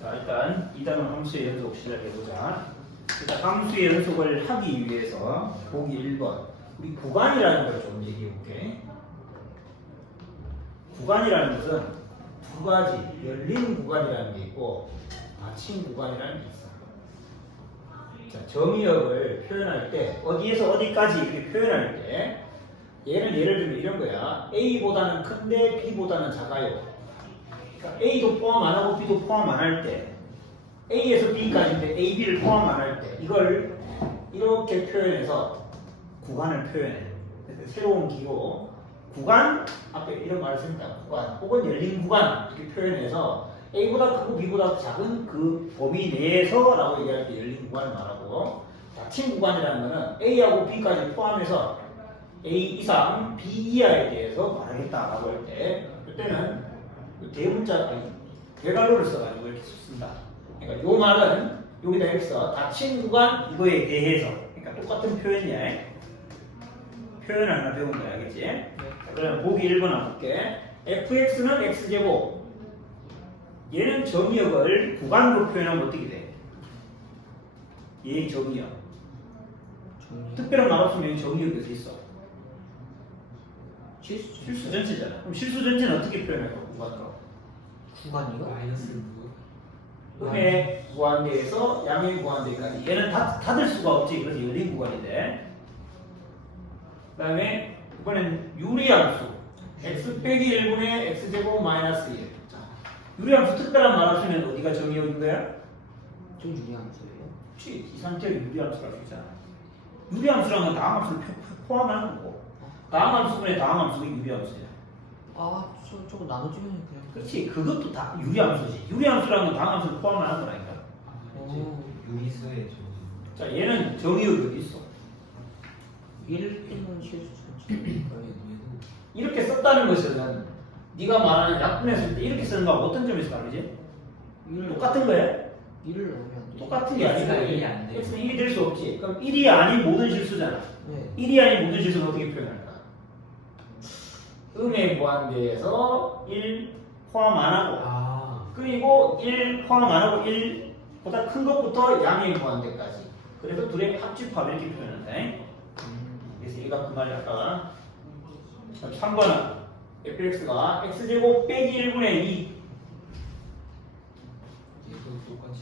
자, 일단 2단원 함수의 연속 시작해보자. 일단 함수의 연속을 하기 위해서 보기 1번. 우리 구간이라는 걸 좀 얘기해볼게. 구간이라는 것은 두 가지, 열린 구간이라는 게 있고 닫힌 구간이라는 게 있어. 자, 점유역을 표현할 때 어디에서 어디까지 이렇게 표현할 때 얘는 예를 들면 이런 거야. A보다는 큰데 B보다는 작아요. 그러니까 A도 포함 안 하고 B도 포함 안 할 때 A에서 B까지인데 A, B를 포함 안 할 때 이걸 이렇게 표현해서 구간을 표현해. 그래서 새로운 기호 구간 앞에 이런 말을 씁니다. 구간 혹은 열린 구간 이렇게 표현해서 A보다 크고 B보다 작은 그 범위 내에서 라고 얘기할 때 열린 구간을 말하고 닫힌 구간이라는 거는 A하고 B까지 포함해서 A 이상 B 이하에 대해서 말하겠다라고 할 때 그때는 대문자 아니 대괄호를 써가지고 이렇게 씁니다. 그러니까 요 말은 여기다 이렇게 써 닫힌 구간 이거에 대해서 그러니까 똑같은 표현이야. 표현 하나 배운 거야, 알겠지? 그러면 보기 1번 한번 볼게. fx는 x제곱. 얘는 점유역을 구간으로 표현하면 어떻게 돼? 얘 점유역. 특별한 말 없으면 점유역이 어디 있어? 실수 전체잖아. 그럼 실수 전체는 어떻게 표현할까? 구간으로. 구간이요? 마이너스 음의 무한대에서 양의 무한대까지. 얘는 닫을 수가 없지. 그래서 열린 구간인데. 그 다음에 이번엔 유리함수 x 빼기 1분의 x제곱 마이너스 1. 자, 유리함수 특별한 말 없으면 어디가 정의역인 거야? 좀 유리함수예요? 그렇지. 이 상태가 유리함수라고 있잖아. 유리함수라는 건 다항함수를 포함하는 거고 다항함수분의 다항함수가 유리함수야. 아, 저거 나눠주면 그냥. 그렇지. 그것도 다 유리함수지. 유리함수라는 건 다항함수를 포함하는 거라니까. 유리수의 점. 자, 얘는 정의역이 어디 있어? 1등은 실수 전체. 이렇게 썼다는 것은 네가 말하는 약분했을 때 이렇게 쓰는 거하고 어떤 점에서 다르지? 똑같은 거야? 1을 넣으면 안 돼. 똑같은 게 아니고 X가 1이 안 돼. X는 1이 될 수 없지. 그럼 1이 아닌 모든 실수잖아. 네. 1이 아닌 모든 실수는 어떻게 표현할까? 음의 무한대에서 1 포함 안 하고 아. 그리고 1 포함 안 하고 1보다 큰 것부터 양의 무한대까지. 그래서 둘의 합집합 이렇게 표현한다. 그래서 얘가 그 말이 아까 3번은 fx가 x제곱 빼기 1분의 2 얘도 똑같이.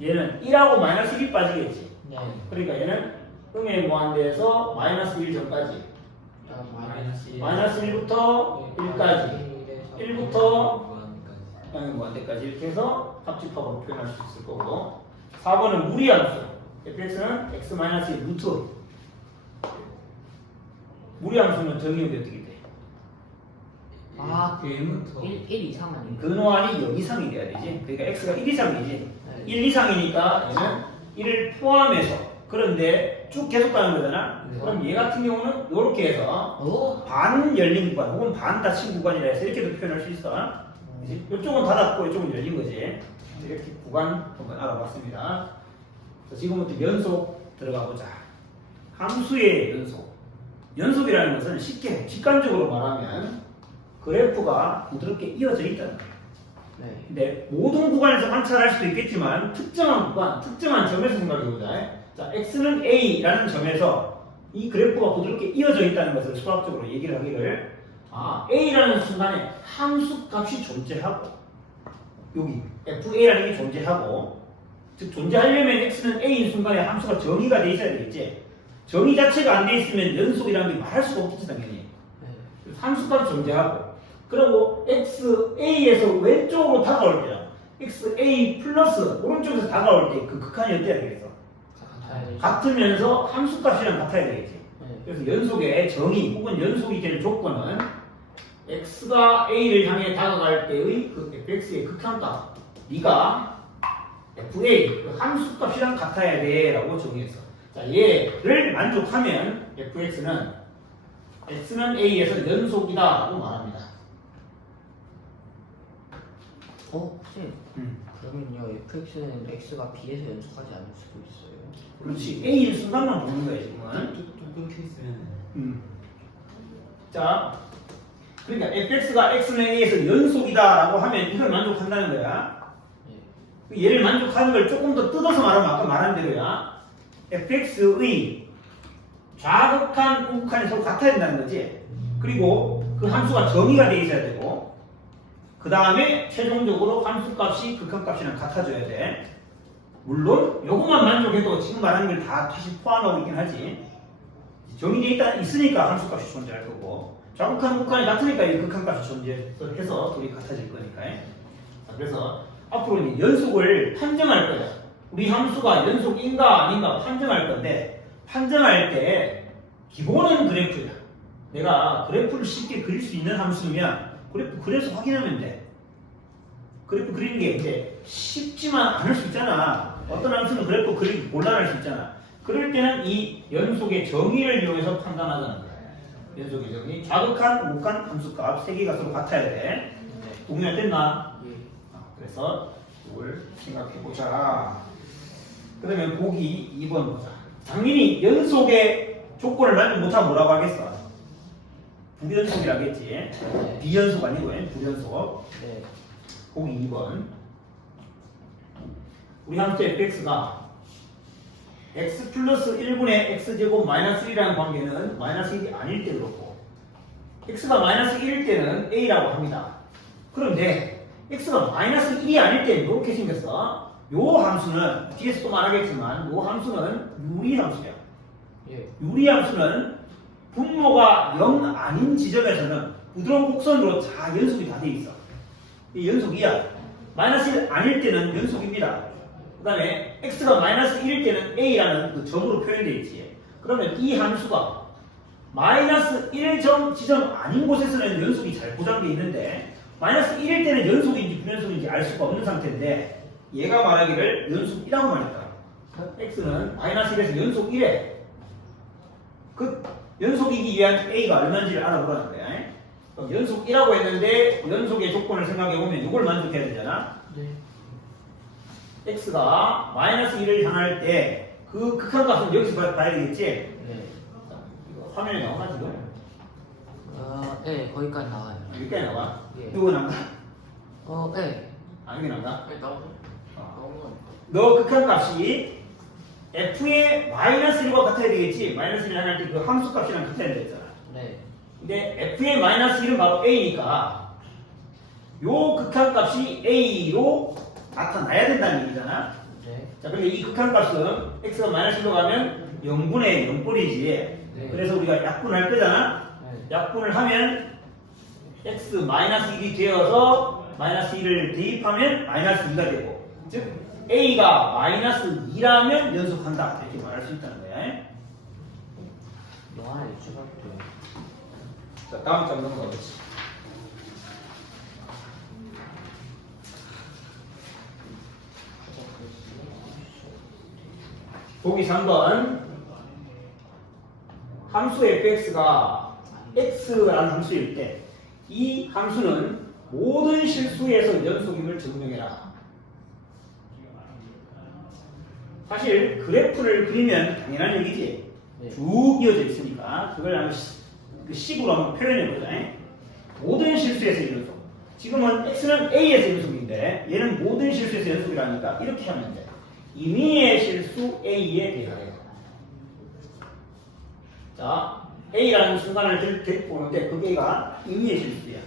얘는 1하고 마이너스 1이 빠지겠지. 네. 그러니까 얘는 음의 무한대에서 마이너스 1 전까지 마이너스 1부터 1까지 1부터 양의 무한대까지 이렇게 해서 합집합으로 표현할 수 있을 거고 4번은 무리함수 fx는 x-1 루트 무리함수는 정의역이 어떻게 돼? 아, B부터 1 이상 아닌가? 근호환이 0 이상이 돼야 되지. 그러니까 x가 1 이상이지. 네. 1 이상이니까 얘는 1을 포함해서 그런데 쭉 계속 가는 거잖아. 네. 그럼 얘 같은 경우는 이렇게 해서 어? 반 열린 구간 혹은 반 닫힌 구간이라 해서 이렇게도 표현할 수 있어. 그치? 이쪽은 닫았고 이쪽은 열린 거지. 이렇게 구간 한번 알아봤습니다. 자, 지금부터 연속 들어가 보자. 함수의 연속. 연속이라는 것은 쉽게 직관적으로 말하면 그래프가 부드럽게 이어져 있다는 거예요. 네. 근데 모든 구간에서 관찰할 수도 있겠지만 특정한 구간, 특정한 점에서 생각해보자. 자, x는 a라는 점에서 이 그래프가 부드럽게 이어져 있다는 것을 수학적으로 얘기를 하기를 a라는 순간에 함수 값이 존재하고 여기 fa라는 게 존재하고 즉 존재하려면 x는 a인 순간에 함수가 정의가 돼 있어야 되겠지. 정의 자체가 안 돼 있으면 연속이라는 게 말할 수가 없겠지 당연히. 네. 함수값이 존재하고 그리고 XA에서 왼쪽으로 다가올 때요. XA 플러스 오른쪽에서 다가올 때 그 극한이 어때야 되겠어? 같으면서 함수값이랑 같아야 되겠지. 네. 그래서 연속의 정의 혹은 연속이 될 조건은 X가 A를 향해 다가갈 때의 그 fx의 극한값 네가 FA 그 함수값이랑 같아야 돼 라고 정의했어. 자, 얘를 만족하면 fx는 x는 a에서 연속이다 라고 말합니다. 쌤. 그러면요, fx는 x가 b에서 연속하지 않을 수도 있어요. 그렇지. a인 순간만 보는 거야 지금은. 뚝뚝 끊겨 있으면. 자, 그러니까 fx가 x는 a에서 연속이다 라고 하면 이걸 만족한다는 거야. 네. 얘를 만족하는 걸 조금 더 뜯어서 말하면 아까 말한 대로야. fx의 좌극한, 우극한이 서로 같아야 된다는 거지. 그리고 그 함수가 정의가 돼 있어야 되고, 그 다음에 최종적으로 함수값이 극한값이랑 같아져야 돼. 물론 요것만 만족해도 지금 말하는 걸 다 다시 포함하고 있긴 하지. 정의돼 있으니까 함수값이 존재할 거고, 좌극한, 우극한이 같으니까 이 극한값이 존재해서 둘이 같아질 거니까. 그래서 앞으로 이제 연속을 판정할 거야. 우리 함수가 연속인가 아닌가 판정할 건데, 판정할 때 기본은 그래프야. 내가 그래프를 쉽게 그릴 수 있는 함수면 그래프 그려서 확인하면 돼. 그래프 그리는 게 이제 쉽지만 않을 수 있잖아. 어떤 함수는 그래프 그리기 곤란할 수 있잖아. 그럴 때는 이 연속의 정의를 이용해서 판단하자는 거야. 연속의 정의. 좌극한, 우극한 함수값 세 개가 서로 같아야 돼. 동의가 됐나? 예. 그래서 이걸 생각해 보자. 그러면 보기 2번 보자. 당연히 연속의 조건을 만족 못하면 뭐라고 하겠어? 불연속이라겠지. 비연속 아니고 불연속. 네. 보기 2번. 우리 함수 fx가 x 플러스 1분의 x제곱 마이너스 1이라는 관계는 마이너스 1이 아닐 때 그렇고, x가 마이너스 1일 때는 a라고 합니다. 그런데 x가 마이너스 1이 아닐 때 이렇게 생겼어. 요 함수는 뒤에서 또 말하겠지만 요 함수는 유리함수야. 예. 유리함수는 분모가 0 아닌 지점에서는 부드러운 곡선으로 다 연속이 다 돼 있어. 이 연속이야. 마이너스 1 아닐 때는 연속입니다. 그 다음에 x가 마이너스 1일 때는 a라는 그 점으로 표현되어 있지. 그러면 이 함수가 마이너스 1점 지점 아닌 곳에서는 연속이 잘 보장되어 있는데, 마이너스 1일 때는 연속인지 불연속인지 알 수가 없는 상태인데, 얘가 말하기를 연속 1라고 말했다. x는 마이너스 1에서 연속 1에 그 연속이기 위한 a가 얼마인지를 알아보라는 거야. 그럼 연속 1라고 했는데 연속의 조건을 생각해보면 이걸 만족해야 되잖아. 네. x가 마이너스 1을 향할 때 그 극한값은 여기서 봐야 되겠지? 네. 자, 이거 화면에 나오나 지금? 네, 거기까지 나와요. 여기까지 나와? 예. 이거 나온다? 네. 아 여기 나온다? 네, 나오죠. 너 극한값이 f의 마이너스 1과 같아야 되겠지? 마이너스 1을 향할 때 그 함수값이랑 같아야 되겠잖아. 네. 근데 f의 마이너스 1은 바로 a니까 요 극한값이 a로 나타나야 된다는 얘기잖아. 네. 자, 근데 이 극한값은 x가 마이너스 1로 가면 0분의 0꼴이지. 네. 그래서 우리가 약분할 거잖아. 네. 약분을 하면 x 마이너스 1이 되어서 마이너스 1을 대입하면 마이너스 2가 되고, 즉 a가 마이너스 2라면 연속한다 이렇게 말할 수 있다는 거야. 영화를 찍었죠. 자, 다음 장 넘어가 보지. 보기 3번. 함수 fx가 x라는 함수일 때 이 함수는 모든 실수에서 연속임을 증명해라. 사실 그래프를 그리면 당연한 얘기지. 네. 쭉 이어져 있으니까 그걸 한번 식으로 한번 표현해보자. 모든 실수에서 연속. 지금은 x는 a에서 연속인데 얘는 모든 실수에서 연속이라니까 이렇게 하면 돼. 임의의 실수 a에 대하여. 자, a라는 순간을 데리고 오는데 그 a가 임의의 실수야.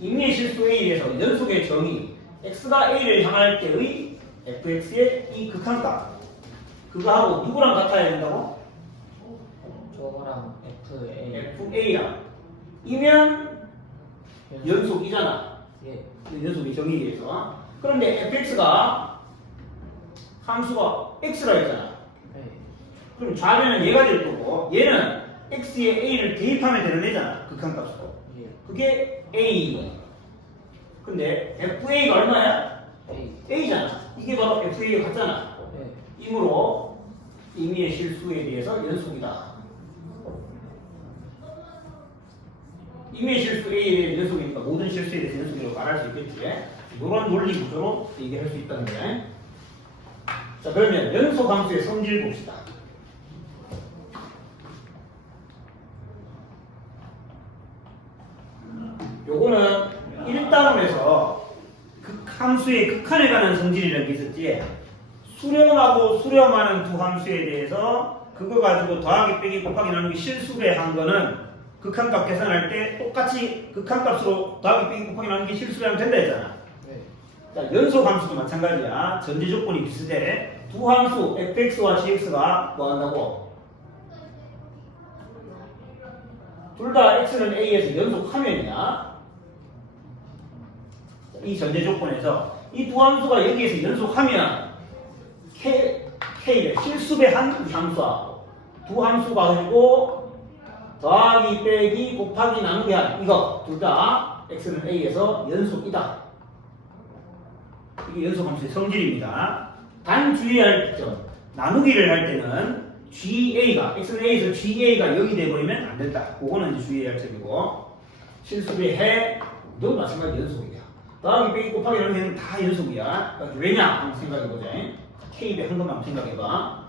임의의 실수 a에 대해서 연속의 정의 x가 a를 향할 때의 fx의 이 극한값, 그거하고 누구랑 같아야 된다고? 저거랑 FA. FA랑 이면 연속이잖아. 예. 연속이 정의에 의해서. 그런데 fx가 함수가 x라 했잖아. 네. 그럼 좌변은 얘가 될 거고 얘는 x에 a를 대입하면 되는 애잖아. 극한값으로. 예. 그게 a. 근데 fa가 얼마야? A. a잖아. 이게 바로 fa가 같잖아. 네. 이므로 임의의 실수에 대해서 연속이다. 임의의 실수 A에 대해 연속이니까 모든 실수에 대해서 연속이라고 말할 수 있겠지. 이런 논리 구조로 얘기할 수 있다는 거야. 자, 그러면 연속 함수의 성질 봅시다. 요거는 1단원에서 극함수 함수의 극한에 관한 성질이라는 게 있었지. 수렴하고 수렴하는 두 함수에 대해서 그거 가지고 더하기 빼기 곱하기 나누기 실수배 한 거는 극한값 계산할 때 똑같이 극한값으로 더하기 빼기 곱하기 나누기 실수배하면 된다 했잖아. 네. 자, 연속 함수도 마찬가지야. 전제 조건이 비슷해. 두 함수 fx와 gx가 뭐 한다고? 둘 다 x는 a에서 연속 하면이야. 이 전제 조건에서 이 두 함수가 여기에서 연속하면 k를 실수배한 함수하고 두 함수가 가지고 더하기 빼기 곱하기 나누기 한 이거 둘 다 x는 a에서 연속이다. 이게 연속 함수의 성질입니다. 단 주의할 점, 나누기를 할 때는 GA가 x는 a에서 GA가 0이 돼버리면 안 된다. 그거는 이제 주의해야 할 점이고 실수배해 너 마찬가지 연속이야. 더하기 빼기 곱하기 이런 게는 다 연속이야. 그러니까 왜냐? 한번 생각해보자. K배 한 번만 생각해봐.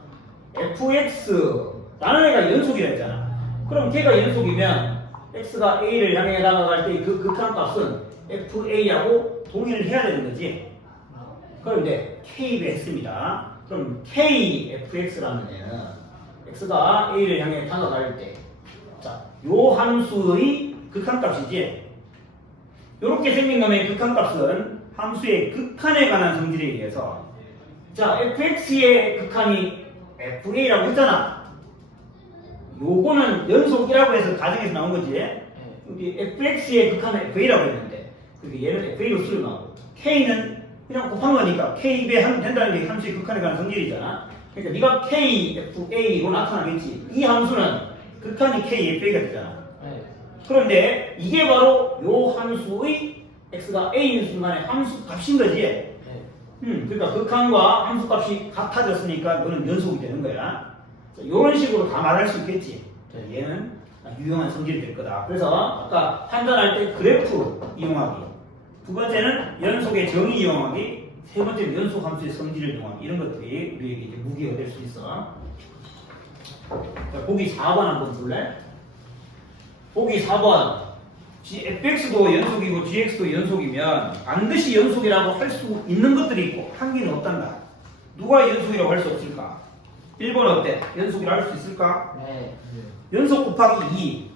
fx 라는 애가 연속이라 했잖아. 그럼 걔가 연속이면 x가 a를 향해 나아갈 때 그 극한값은 fa하고 동일을 해야 되는 거지. 그런데 K배 했습니다. 그럼 kfx라는 애는 x가 a를 향해 다가갈 때 자, 요 함수의 극한값이지. 요렇게 생긴 놈의 극한값은 함수의 극한에 관한 성질에 의해서 자, fx의 극한이 fa라고 했잖아. 요거는 연속이라고 해서 가정에서 나온 거지. 여기 fx의 극한은 fa라고 했는데 그게 얘는 fa로 수렴하고 k는 그냥 곱한 거니까 k배 하면 된다는 게 함수의 극한에 관한 성질이잖아. 그러니까 네가 kfa로 나타나겠지. 이 함수는 극한이 kfa가 되잖아. 그런데 이게 바로 요 함수의 x가 a인 순간의 함수 값인 거지. 그러니까 극한과 함수 값이 같아졌으니까 이거는 연속이 되는 거야. 이런 식으로 다 말할 수 있겠지. 자, 얘는 유용한 성질이 될 거다. 그래서 아까 판단할 때 그래프 이용하기, 두 번째는 연속의 정의 이용하기, 세 번째는 연속 함수의 성질을 이용하기, 이런 것들이 우리에게 이제 무기가 될 수 있어. 자, 보기 4번 한번 볼래? 보기 4번. fx도 연속이고 gx도 연속이면 반드시 연속이라고 할 수 있는 것들이 있고 한계는 없단다. 누가 연속이라고 할 수 없을까? 1번 어때? 연속이라고 할 수 있을까? 네. 연속 곱하기 2,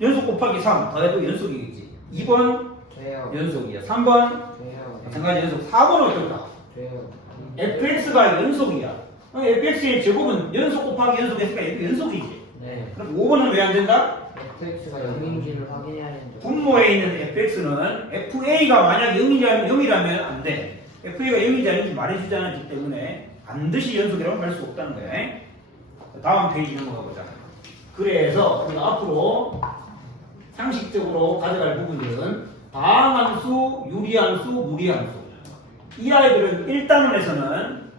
연속 곱하기 3 더해도 연속이겠지. 2번 돼요. 연속이야. 3번 돼요. 마찬가지 연속. 4번은 어떨까? 돼요. fx가 연속이야. fx의 제곱은 연속 곱하기 연속했으니까 얘도 연속이지. 네. 그럼 5번은 왜 안 된다? fx가 0인지를 확인해야 되는데. 분모에 있는 fx는 fa가 만약 0이라면 안 돼. fa가 0인지 아닌지 말해주지 않았기 때문에 반드시 연속이라고 할 수 없다는 거야. 다음 페이지 넘어가 보자. 그래서 우리가 앞으로 상식적으로 가져갈 부분들은 다항함수, 유리함수, 무리함수. 이 아이들은 1단원에서는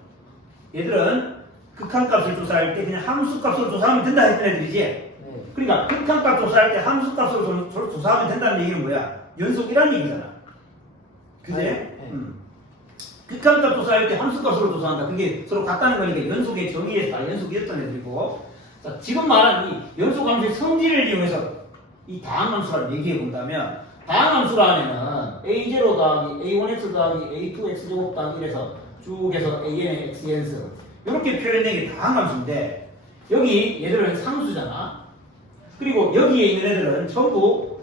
얘들은 극한값을 조사할 때 그냥 함수값으로 조사하면 된다 했던 애들이지. 네. 그러니까 극한값 조사할 때 함수값으로 조사하면 된다는 얘기는 뭐야? 연속이라는 얘기잖아. 그지? 네. 극한값 조사할 때 함수값으로 조사한다. 그게 서로 같다는 거니까 연속의 정의에서 다 연속이었던 애들이고. 자, 지금 말한 이 연속함수의 성질을 이용해서 이 다항함수를 얘기해 본다면 다항함수라는 a0 더하기 a1x 더하기 a2x 제곱 더하기 1에서 쭉 해서 an의 xn승 이렇게 표현된 게 다항함수인데 여기 얘들은 상수잖아. 그리고 여기에 있는 애들은 전부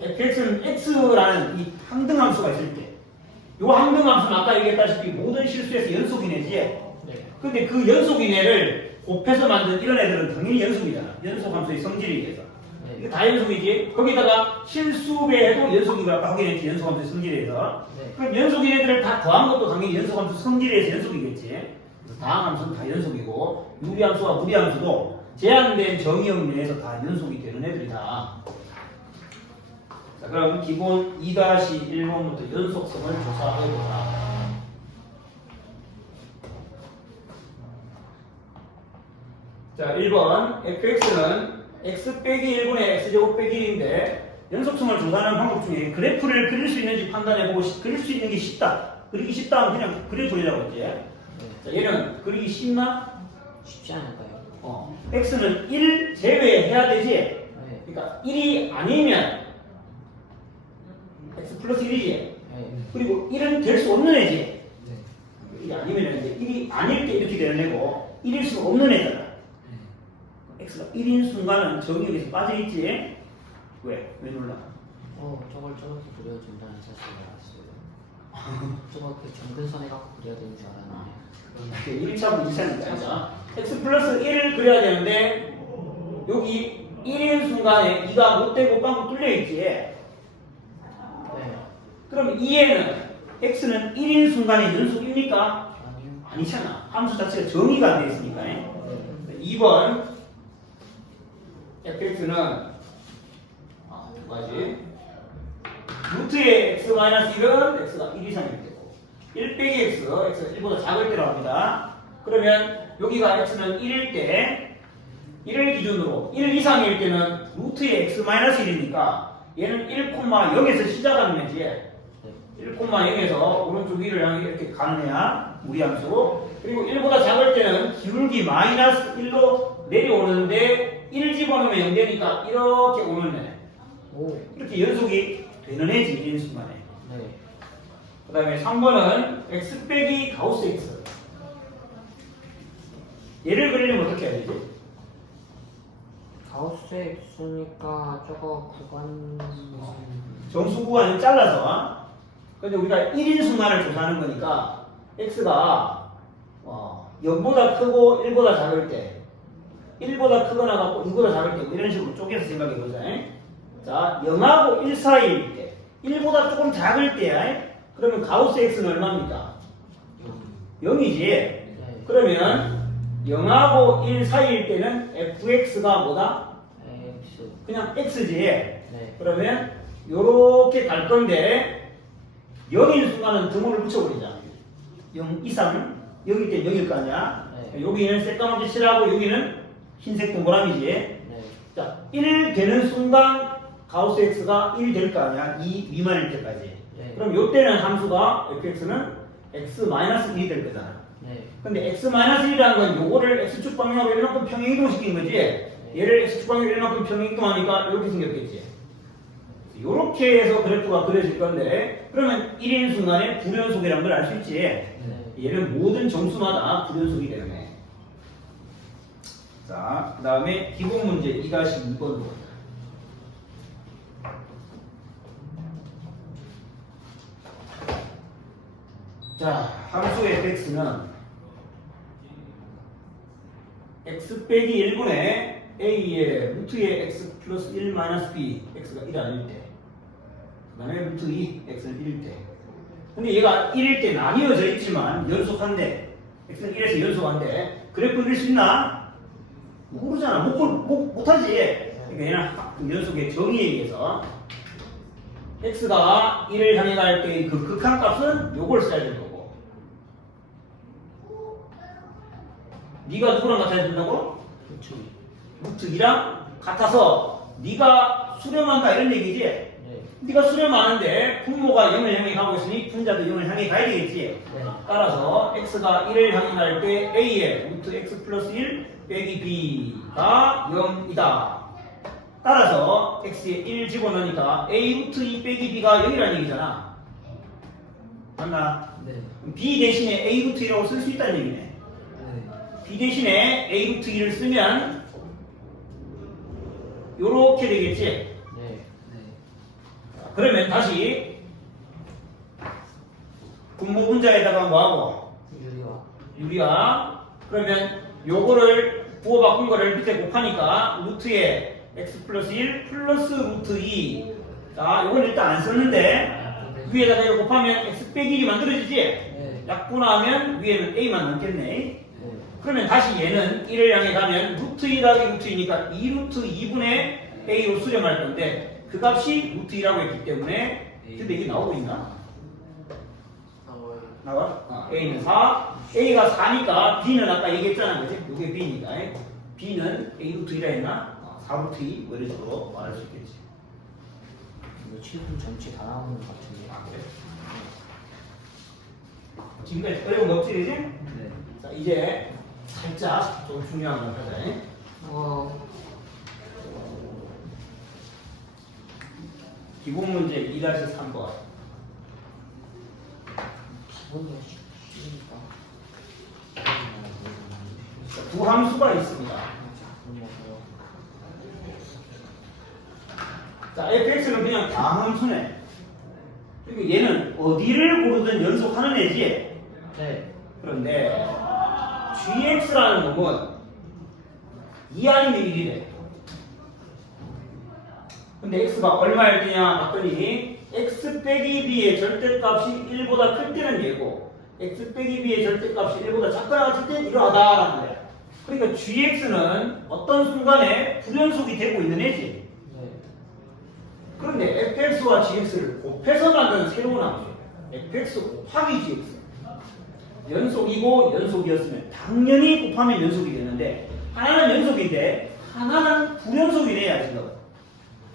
fx는 x라는 이 항등함수가 있을 때 이 항등함수는 아까 얘기했다시피 모든 실수에서 연속이네지. 네. 근데 그 연속이네를 곱해서 만든 이런 애들은 당연히 연속이잖아. 연속함수의 성질에 의해서. 네. 이게 다 연속이지. 거기다가 실수배에도 연속인 걸 아까 확인했지. 연속함수의 성질에 의해서. 네. 그럼 연속인 애들을 다 더한 것도 당연히 연속함수 성질에 의해서 연속이겠지. 그래서 다항함수는 다 연속이고 유리함수와 무리함수도 제한된 정의역 내에서 다 연속이 되는 애들이다. 자, 그럼 기본 2-1번부터 연속성을 조사해보자. 자, 1번 fx는 x 빼기 1분의 x제곱 빼기 1인데 연속성을 조사하는 방법 중에 그래프를 그릴 수 있는지 판단해보고 그릴 수 있는 게 쉽다. 그리기 쉽다 하면 그냥 그려보려고 했지. 자, 얘는 그리기 쉽나? 쉽지 않을까요? x는 1 제외해야 되지. 네. 그러니까 1이 아니면 x 플러스 1이지. 네. 그리고 1은 될 수 없는 애지. 네. 이게 아니면 이제 1이 아닐 때 이렇게 되는 애고 1일 수 없는 애잖아. x가 1인 순간은 정의역에서 빠져있지. 왜? 왜 놀라? 저걸 저렇게 그려준다는 사실을 알았어요. 저렇게 정근선 해갖고 그려야 되는 줄 알았는데. 1차부터 2차니까 x 플러스 1을 그려야 되는데 여기 1인 순간에 2가 못되고 빵꾸 뚫려있지. 네. 그럼 2에는 x는 1인 순간의 연속입니까? 아니요. 아니잖아. 함수 자체가 정의가 안 돼 있으니까. 네. 2번 fx는 두 가지. 루트의 x-1은 x가 1 이상일 때고 1 빼기 x가 1보다 작을 때라고 합니다. 그러면 여기가 x는 1일 때 1을 기준으로 1 이상일 때는 루트의 x-1이니까 얘는 1,0에서 시작하는 애지. 1,0에서 오른쪽 위를 향해 이렇게 가는 애야. 무리함수. 그리고 1보다 작을 때는 기울기 마이너스 1로 내려오는데 1 집어넣으면 0 되니까 이렇게 오는 애. 오. 이렇게 연속이 되는 애지, 1인 순간에. 네. 그 다음에 3번은 x 빼기 가우스 x. 얘를 그리려면 어떻게 해야 되지? 가우스 X니까 저거 구간 정수 구간을 잘라서. 근데 우리가 1인 순간을 조사하는 거니까 x가 0보다 크고 1보다 작을 때 1보다 크거나 같고 2보다 작을 때 이런 식으로 쪼개서 생각해 보자. 자, 0하고 1 사이일 때 1보다 조금 작을 때야. 그러면 가우스 x는 얼마입니까? 0이지. 네. 그러면 0하고 1 사이일 때는 fx가 뭐다? X. 그냥 x지. 네. 그러면 요렇게 갈 건데 0인 순간은 등호를 붙여버리자. 0 이상 0일 때 0일 거 아니야? 네. 여기는 새까맣게 칠하고 여기는 흰색 동그라미지. 네. 자, 1 되는 순간 가우스 x가 1 될 거 아니야? 2 미만일 때까지. 네. 그럼 요때는 함수가 fx는 x-1이 될 거잖아. 네. 근데 x-1이라는 건 요거를 x축 방향으로 이만큼 평행이동시키는 거지. 얘를 x축 방향으로 이만큼 평행이동하니까 이렇게 생겼겠지. 요렇게 해서 그래프가 그려질 건데 그러면 1인 순간에 불연속이라는 걸 알 수 있지. 얘는 모든 정수마다 불연속이 되는 애. 자, 그 다음에 기본 문제 2-2번으로 자, 함수 fx는 x 빼기 1분의 a의 루트의 x 플러스 1 마이너스 b x가 1 아닐 때 그 다음에 루트 2 x는 1일 때 근데 얘가 1일 때 나뉘어져 있지만 연속한데 x는 1에서 연속한데 그래프 그릴 수 있나? 모르잖아. 못하지. 그러니까 얘는 연속의 정의에 의해서 x가 1을 향해 갈 때 그 극한값은 요걸 써야 될 거고 네가 누구랑 같아야 된다고? 그렇죠. 루트 2랑 같아서 네가 수렴한다 이런 얘기지? 네. 네가 수렴하는데 분모가 0을 향해 가고 있으니 분자도 0을 향해 가야 되겠지? 네. 따라서 x가 1을 향해 갈 때 a의 루트 x 플러스 1 빼기 b가 0이다. 따라서 x에 1 집어넣으니까 a 루트 2 빼기 b가 0이라는 얘기잖아. 맞나? 네. 그럼 b 대신에 a 루트 2라고 쓸 수 있다는 얘기네. 네. b 대신에 a 루트 2를 쓰면 요렇게 되겠지? 네. 네. 그러면 다시 분모 분자에다가 뭐하고? 유리화. 유리화. 그러면 요거를 부호 바꾼 거를 밑에 곱하니까 루트에 x 플러스 1 플러스 루트 2. 자, 요건 일단 안 썼는데 위에다가 이거 곱하면 x 빼기 1이 만들어지지? 네. 약분하면 위에는 a만 남겠네. 네. 그러면 다시 얘는 1을 향해 가면 루트 2 더하기 루트 2니까 2 루트 2분의 a로 수렴할 건데 그 값이 루트 2라고 했기 때문에 근데 이게 나오고 있나? 나와요. 나와? a는 4 a가 4니까 b는 아까 얘기했잖아 그치? 이게 b니까 b는 a 루트 2라 했나? 4 루트 2 뭐 이런 식으로 말할 수 있겠지. 이거 7분 전체 다 나오는 것 같은데. 아 그래? 지금까지 어려운 거 없지 그지? 네. 자 이제 살짝 좀 중요한 걸 하자. 기본 문제 2-3번. 저건 더 쉬우니까. 두 함수가 있습니다. 그럼 자, fx는 그냥 다함수네. 그리고 얘는 어디를 고르든 연속하는 애지. 네. 그런데 gx라는 놈은 2 아니면 1이래. 근데 x가 얼마일 때냐 봤더니 x 빼기 b의 절대값이 1보다 클 때는 얘고 x 빼기 b의 절대값이 1보다 작거나 같을 때는 이러하다라는 거야. 그러니까 gx는 어떤 순간에 불연속이 되고 있는 애지. 네. 그런데 fx와 gx를 곱해서 만든 새로운 함수예요. fx 곱하기 gx. 연속이고 연속이었으면 당연히 곱하면 연속이 되는데 하나는 연속인데 하나는 불연속이네요. 지금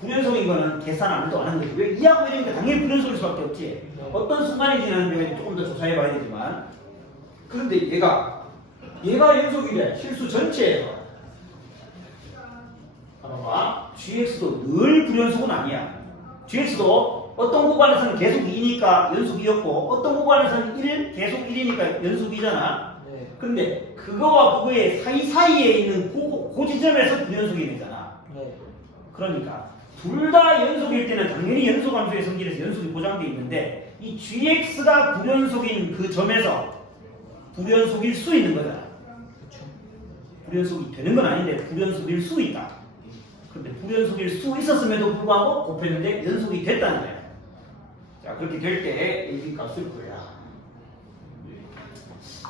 불연속인 거는 계산 안 해도 아는 거지. 왜 2하고 1이니까 당연히 불연속일 수밖에 없지. 어떤 순간이 지나는 조금 더 조사해 봐야 되지만 그런데 얘가 연속이래. 실수 전체에서 봐봐. gx도 늘 불연속은 아니야. gx도 어떤 구간에서는 계속 2니까 연속이었고 어떤 구간에서는 1 계속 1이니까 연속이잖아. 네. 근데 그거와 그거의 사이사이에 있는 그 지점에서 불연속이 되잖아. 네. 그러니까 둘 다 연속일 때는 당연히 연속함수의 성질에서 연속이 보장되어 있는데 이 gx가 불연속인 그 점에서 불연속일 수 있는 거잖아. 그렇죠. 불연속이 되는 건 아닌데 불연속일 수 있다. 그런데 불연속일 수 있었음에도 불구하고 곱했는데 연속이 됐다는 거야. 자, 그렇게 될 때 AB 값을 구해라.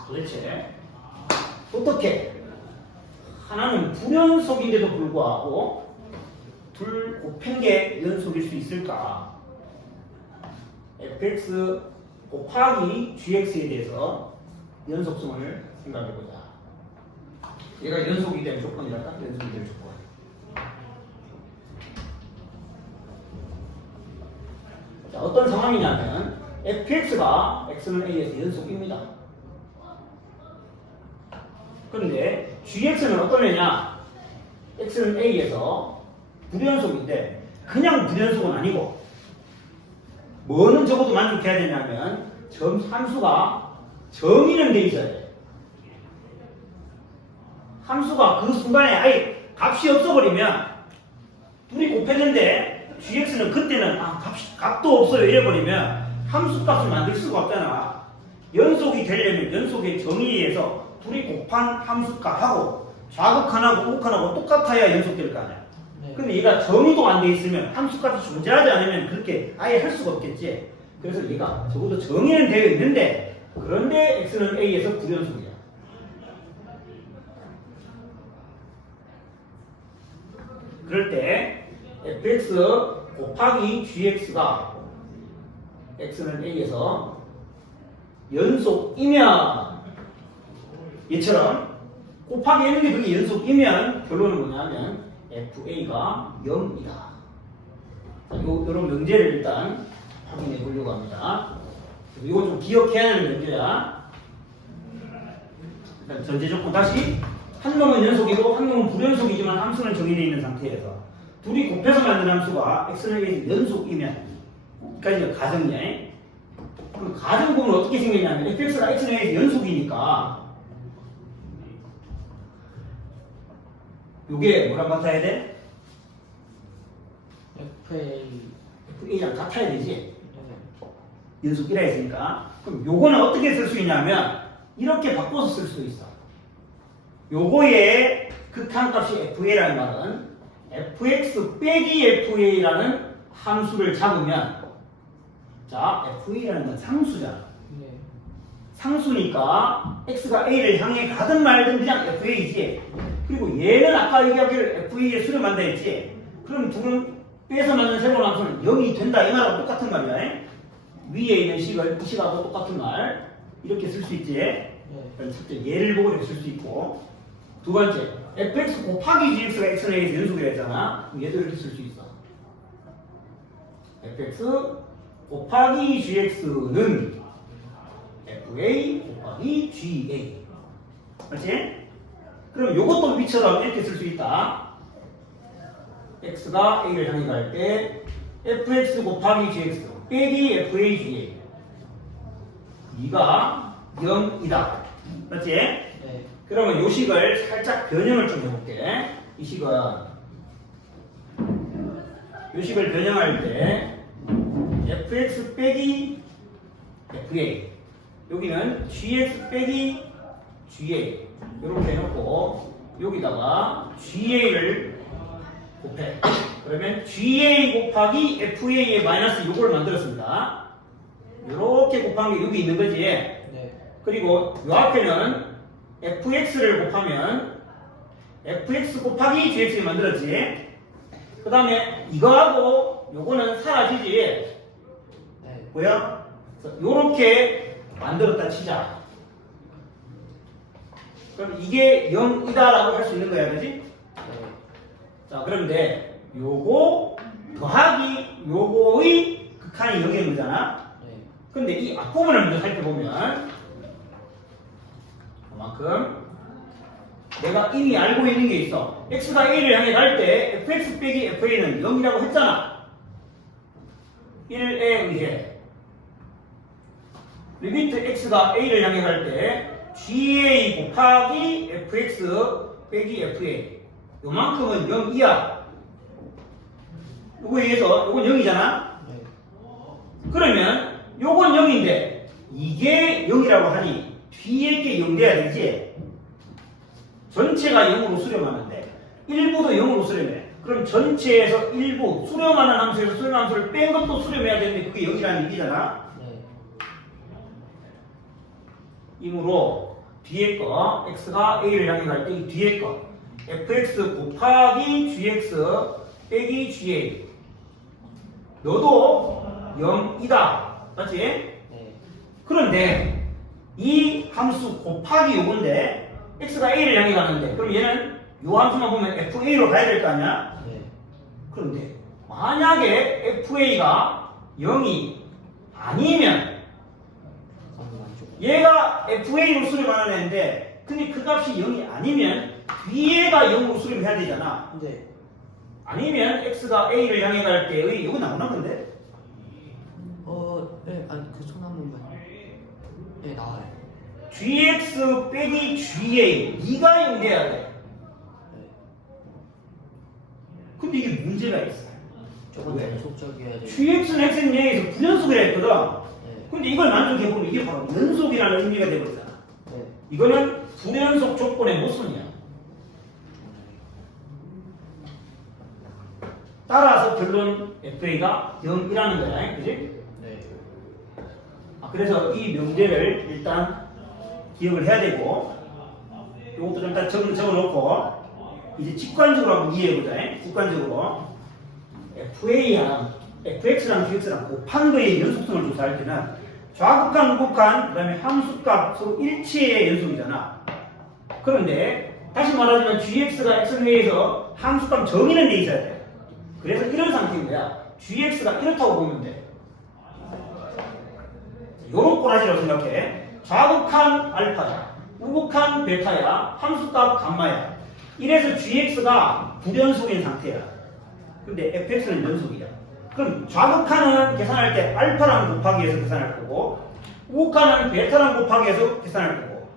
도대체 어떻게 하나는 불연속인데도 불구하고 둘 곱한 게 연속일 수 있을까? fx 곱하기 gx에 대해서 연속성을 생각해보자. 얘가 연속이 될 조건이랄까? 연속이 될 조건. 자, 어떤 상황이냐면 fx가 x는 a에서 연속입니다. 그런데 gx는 어떤 애냐? x는 a에서 불연속인데 그냥 불연속은 아니고 뭐는 적어도 만족해야 되냐면 점 함수가 정의는 돼 있어야 돼. 함수가 그 순간에 아예 값이 없어버리면 둘이 곱했는데 gx는 그때는 값도 없어요 이래버리면 함수 값을 만들 수가 없잖아. 연속이 되려면 연속의 정의에서 둘이 곱한 함수 값하고 좌극 하나고 우극 하나고 똑같아야 연속될 거 아니야. 네. 근데 얘가 정의도 안 돼 있으면 함수 값이 존재하지 않으면 그렇게 아예 할 수가 없겠지. 그래서 얘가 적어도 정의는 되어 있는데 그런데 x는 a에서 불연속이야. 그럴 때 fx 곱하기 gx가 x는 a에서 연속이면 얘처럼 곱하기 했는데 그게 연속이면 결론은 뭐냐면 fa가 0이다. 이런 명제를 일단 확인해 보려고 합니다. 이거 좀 기억해야 하는 명제야. 일단 전제 조건 다시 한 놈은 연속이고 한 놈은 불연속이지만 함수는 정의되어 있는 상태에서 둘이 곱해서 만든 함수가 x는 a에서 연속이면 여기까지가 가정이야. 그럼 가정 보면 어떻게 생겼냐면 fx가 x는 a에서 연속이니까 요게 뭐랑 같아야 돼? FA랑 같아야 되지. 연속 1라 했으니까. 그럼 요거는 어떻게 쓸 수 있냐면 이렇게 바꿔서 쓸 수도 있어. 요거의 극한값이 FA라는 말은 fx 빼기 FA라는 함수를 잡으면 자, FA라는 건 상수잖아. 네. 상수니까 x가 a를 향해 가든 말든 그냥 FA지. 그리고 얘는 아까 얘기하기를 FA에 수렴한다 했지. 그럼 둘은 빼서 만든 새로운 함수는 0이 된다 이 말하고 똑같은 말이야. 위에 있는 식을 이 식하고 똑같은 말 이렇게 쓸 수 있지. 그럼 첫째 얘를 보고 이렇게 쓸 수 있고 두 번째 fx 곱하기 gx가 x는 a에서 연속이라 했잖아. 그럼 얘도 이렇게 쓸 수 있어. fx 곱하기 gx는 fa 곱하기 ga 그렇지? 그럼 요것도 위처럼 이렇게 쓸 수 있다. x가 a를 향해 갈 때 fx 곱하기 gx 빼기 fa ga 2가 0이다. 맞지? 네. 그러면 요 식을 살짝 변형을 좀 해볼게. 이 식은 요 식을 변형할 때 fx 빼기 fa 여기는 gx 빼기 ga 이렇게 해놓고 여기다가 ga를 곱해. 그러면 ga 곱하기 fa의 마이너스 요걸 만들었습니다. 이렇게 곱한 게 여기 있는 거지. 네. 그리고 요 앞에는 fx를 곱하면 fx 곱하기 gx를 만들었지. 그 다음에 이거하고 요거는 사라지지. 네. 보여? 요렇게 만들었다 치자. 그럼 이게 0이다라고 할 수 있는 거야, 그지? 네. 자, 그런데 요거 더하기 요거의 극한이 0인 거잖아. 네. 근데 이 앞부분을 먼저 살펴보면 그만큼 내가 이미 알고 있는 게 있어. x가 a를 향해 갈 때 fx 빼기 fa는 0이라고 했잖아. 1에 의해 리미트 x가 a를 향해 갈 때 ga 곱하기 fx 빼기 fa 요만큼은 0이야. 요거에 의해서 요건 0이잖아. 네. 그러면 요건 0인데 이게 0이라고 하니 뒤에 게 0 돼야 되지. 전체가 0으로 수렴하는데 일부도 0으로 수렴해. 그럼 전체에서 일부 수렴하는 함수에서 수렴 함수를 뺀 것도 수렴해야 되는데 그게 0이라는 얘기잖아. 네. 이므로 뒤에 거 x가 a를 향해 갈 때 이 뒤에 거 fx 곱하기 gx 빼기 ga 너도 0이다. 맞지? 네. 그런데 이 함수 곱하기 요건데 x가 a를 향해 가는데 그럼 얘는 요 함수만 보면 fa로 가야 될 거 아니야? 네. 그런데 만약에 fa가 0이 아니면 그건 안 좋고. 얘가 fa로 수렴하는 애인데 근데 그 값이 0이 아니면 뒤에가 0으로 수렴해야 되잖아. 네. 아니면 x가 a를 향해 갈 때의 이거 나오나 근데? 네. 아니 그 손 한 번만. 네, 나와요. gx 빼기 ga 네가 0 돼야 돼. 네. 근데 이게 문제가 있어. 조금 왜? 연속적이어야 돼요. gx는 x는 얘에서 불연속이라 했거든. 네. 근데 이걸 만족해보면 이게 바로 연속이라는 의미가 되버리잖아. 네. 이거는 불연속 조건의 모순이야. 따라서 결론 fa가 0이라는 거야. 그지? 네. 그래서 이 명제를 일단 기억을 해야 되고 이것도 좀 일단 적어놓고 이제 직관적으로 한번 이해해보자. 직관적으로 FA랑 FX랑 QX랑 곱한 거의 연속성을 조사할 때는 좌극한, 우극한, 그 다음에 함수값 서로 일치의 연속이잖아. 그런데 다시 말하자면 GX가 X에서 함수값 정의는 돼 있어야 돼. 그래서 이런 상태인 거야. GX가 이렇다고 보면 돼. 요런 꼬라지라고 생각해. 좌극한 알파야, 우극한 베타야, 함수값 감마야. 이래서 GX가 불연속인 상태야. 근데 fx는 연속이야. 그럼 좌극한은 계산할 때 알파랑 곱하기 해서 계산할 거고 우극한은 베타랑 곱하기 해서 계산할 거고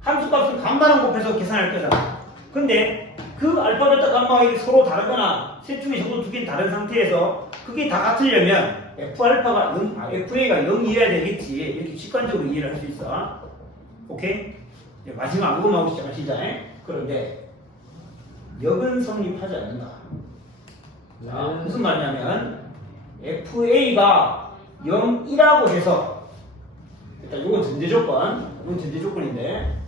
함수값은 감마랑 곱해서 계산할 거잖아. 근데 그 알파, 베타, 감마가 서로 다르거나 셋 중에 적어도 두 개는 다른 상태에서 그게 다 같으려면 F알파가 0, FA가 0이어야 되겠지. 이렇게 직관적으로 이해를 할 수 있어. 오케이? 이제 마지막 녹음하고 시작하시자. 그런데 역은 성립하지 않는다. 자, 무슨 말이냐면 FA가 0이라고 해서 일단 이건 전제 조건, 이건 전제 조건인데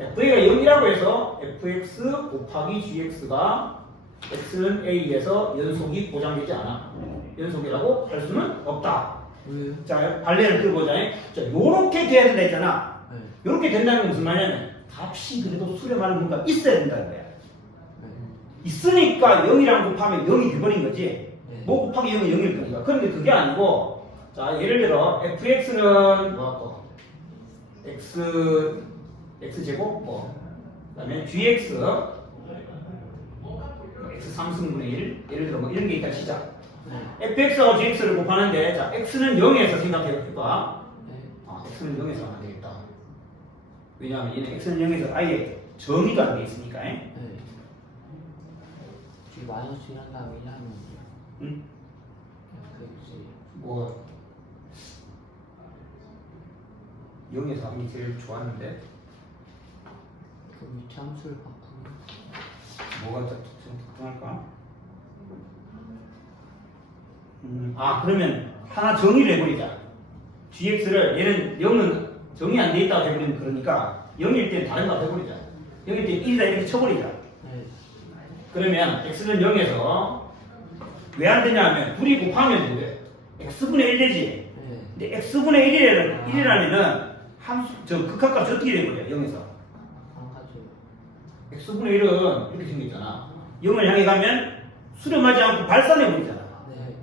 FA가 0이라고 해서 fx 곱하기 gx가 x는 a에서 연속이 보장되지 않아. 연속이라고 할 수는 없다. 왜요? 자, 발레를 들어보자. 자, 요렇게 돼야 된다 했잖아. 네. 요렇게 된다는 건 무슨 말이냐면 값이 그래도 수렴하는 뭔가 있어야 된다는 거야. 네. 있으니까 0이랑 곱하면 0이 돼버린 거지. 네. 뭐 곱하기 0은 0일 거니까. 그런데 그게 아니고, 자, 예를 들어, fx는 뭐고, x제곱, 그 다음에 gx, x 3승분의 1, 예를 들어 뭐 이런 게 있다 치자. 네. fx하고 gx를 곱하는데, 자, x는 0에서 생각해봐. 네. x는 0에서 하면 되겠다. 왜냐하면 얘는 x는 0에서 아예 정의도 안 돼 있으니까. 네. 뒤 마이너스 1한 다음에 1 하면 돼요. 응? fx 뭐 0에서 하는 게 제일 좋았는데 그 밑에 함수를 바꾸면 뭐가 좀 특정할까? 그러면 하나 정의를 해버리자. gx를 얘는 0은 정의 안 돼 있다고 해버리면 그러니까 0일 땐 다른 거 해버리자. 0일 땐 1이다 이렇게 쳐버리자. 네. 그러면 x는 0에서 왜 안 되냐 하면 둘이 곱하면 돼. x분의 1 되지. 네. 근데 x분의 1이라면은 함수 저 극한값 어떻게 되는 거야 0에서? 한 가지 x분의 1은 이렇게 생겼잖아. 0을 향해 가면 수렴하지 않고 발산해 버리잖아. 네.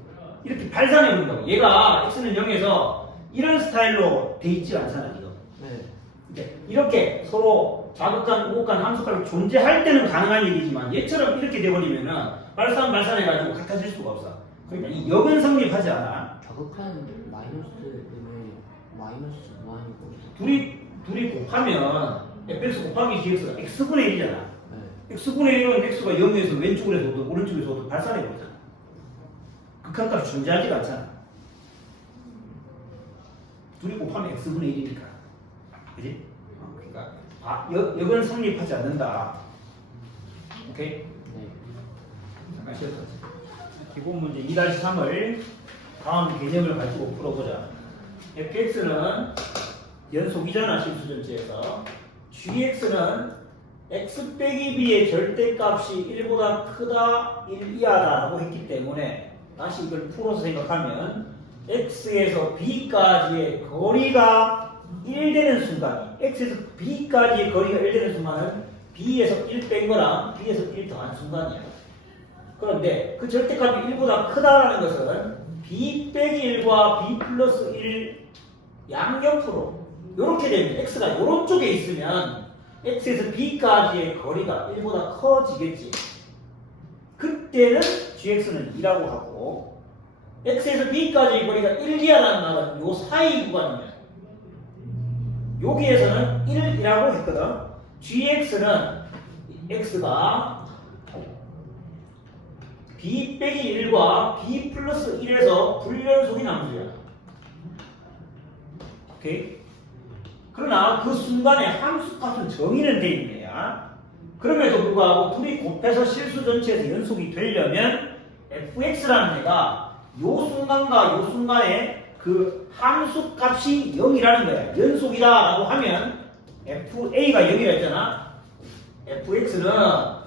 이렇게 발산해 버린다고. 얘가 x는 0에서 이런 스타일로 돼 있지 않잖아 지금. 네. 이제 이렇게 서로 자극간, 우극간, 함수값이 존재할 때는 가능한 얘기지만 얘처럼 이렇게 돼버리면은 발산해가지고 같아질 수가 없어. 그러니까 이 역은 성립하지 않아. 자극한 마이너스는 마이너스 무한이고 둘이 곱하면 fx 곱하기 gx가 x분의 1이잖아. 네. x분의 1은 x가 0에서 왼쪽으로 해서도 오른쪽에서 도 발산해 버리잖아. 극한값이 존재하지가 않잖아. 둘이 곱하면 x분의 1이니까. 그지? 그러니까 역은 성립하지 않는다. 오케이? 네. 잠깐 쉬었다. 기본 문제 2-3을 다음 개념을 가지고 풀어보자. fx는 연속이잖아, 실수전체에서. gx는 x 빼기 b의 절대값이 1보다 크다, 1 이하다라고 했기 때문에 다시 이걸 풀어서 생각하면 x에서 b까지의 거리가 1 되는 순간, x에서 b까지의 거리가 1 되는 순간은 b에서 1 뺀 거랑 b에서 1 더한 순간이야. 그런데 그 절대값이 1보다 크다라는 것은 b 빼기 1과 b 플러스 1 양옆으로 이렇게 되면 x가 이런 쪽에 있으면 x에서 b까지의 거리가 1보다 커지겠지. 그때는 gx는 2라고 하고 x에서 b까지의 거리가 1 이하라는 말은 요 사이 구간이야. 여기에서는 1이라고 했거든. gx는 x가 b 빼기 1과 b 플러스 1에서 불연속인 함수야. 오케이? 그러나 그 순간에 함수값은 정의는 돼 있는 거야. 그럼에도 불구하고 둘이 곱해서 실수 전체에서 연속이 되려면 fx라는 애가 요 순간과 요 순간에 그 함수값이 0이라는 거야. 연속이다라고 하면 fa가 0이라 했잖아. fx는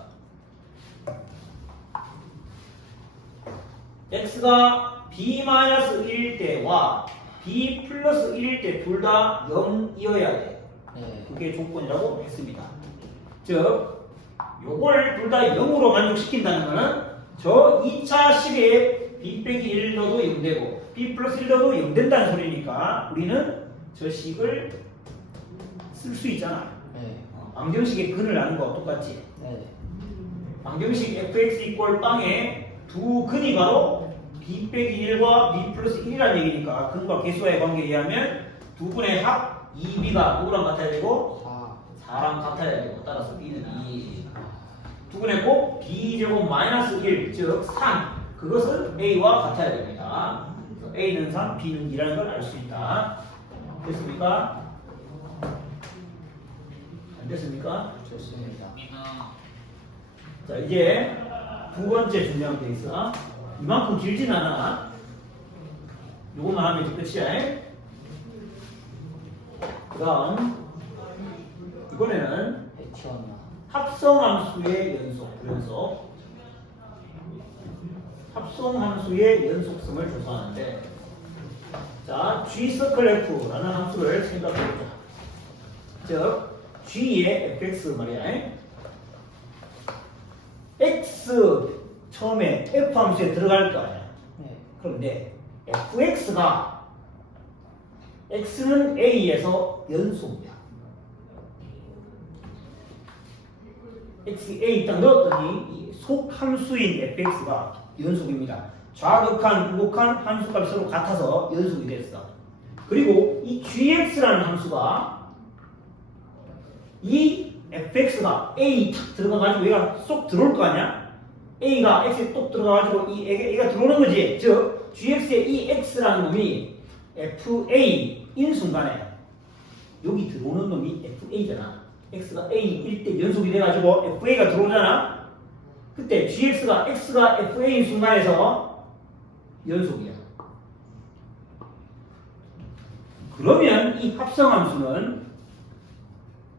x가 b-1일 때와 b 플러스 1일 때 둘 다 0이어야 돼. 네. 그게 조건이라고 했습니다. 즉, 요걸 둘 다 0으로 만족시킨다는 거는 저 2차 식에 b 빼기 1 넣어도 0 되고 b 플러스 1 넣어도 0 된다는 소리니까 우리는 저 식을 쓸 수 있잖아. 네. 방정식의 근을 아는 거와 똑같지. 네. 방정식 fx 이꼴 빵에 두 근이 바로 b 빼기 1과 b 플러스 1이라는 얘기니까 근과 개수와의 관계에 의하면 두 분의 합 2b가 누구랑 같아야 되고 4랑 같아야 되고 따라서 b는 2. 두 분의 곱 b제곱 마이너스 1, 즉 3. 그것은 a와 같아야 됩니다. 그래서 a는 3, b는 2라는 걸 알 수 있다. 됐습니까? 안 됐습니까? 좋습니다. 자, 이제 두 번째 중요한 게 있어. 이만큼 길진 않아. 요것만 하면 이제 끝이야. 그 다음, 이번에는 배치원이요. 합성함수의 연속, 부연속. 합성함수의 연속성을 조사하는데, 자, g-f라는 함수를 생각해보자. 즉, g의 fx 말이야. x 처음에 f 함수에 들어갈 거 아니야. 네. 그런데 fx가 x는 a에서 연속이야. x a 딱 넣었더니 이 속함수인 fx가 연속입니다. 좌극한, 우극한 함수값이 서로 같아서 연속이 됐어. 그리고 이 gx라는 함수가 이 fx가 a 탁 들어가가지고 얘가 쏙 들어올 거 아니야? a가 x에 똑 들어가가지고 이 애가 들어오는 거지. 즉 gx의 이 x라는 놈이 fa인 순간에 여기 들어오는 놈이 fa잖아. x가 a일 때 연속이 돼가지고 fa가 들어오잖아. 그때 gx가 x가 fa인 순간에서 연속이야. 그러면 이 합성함수는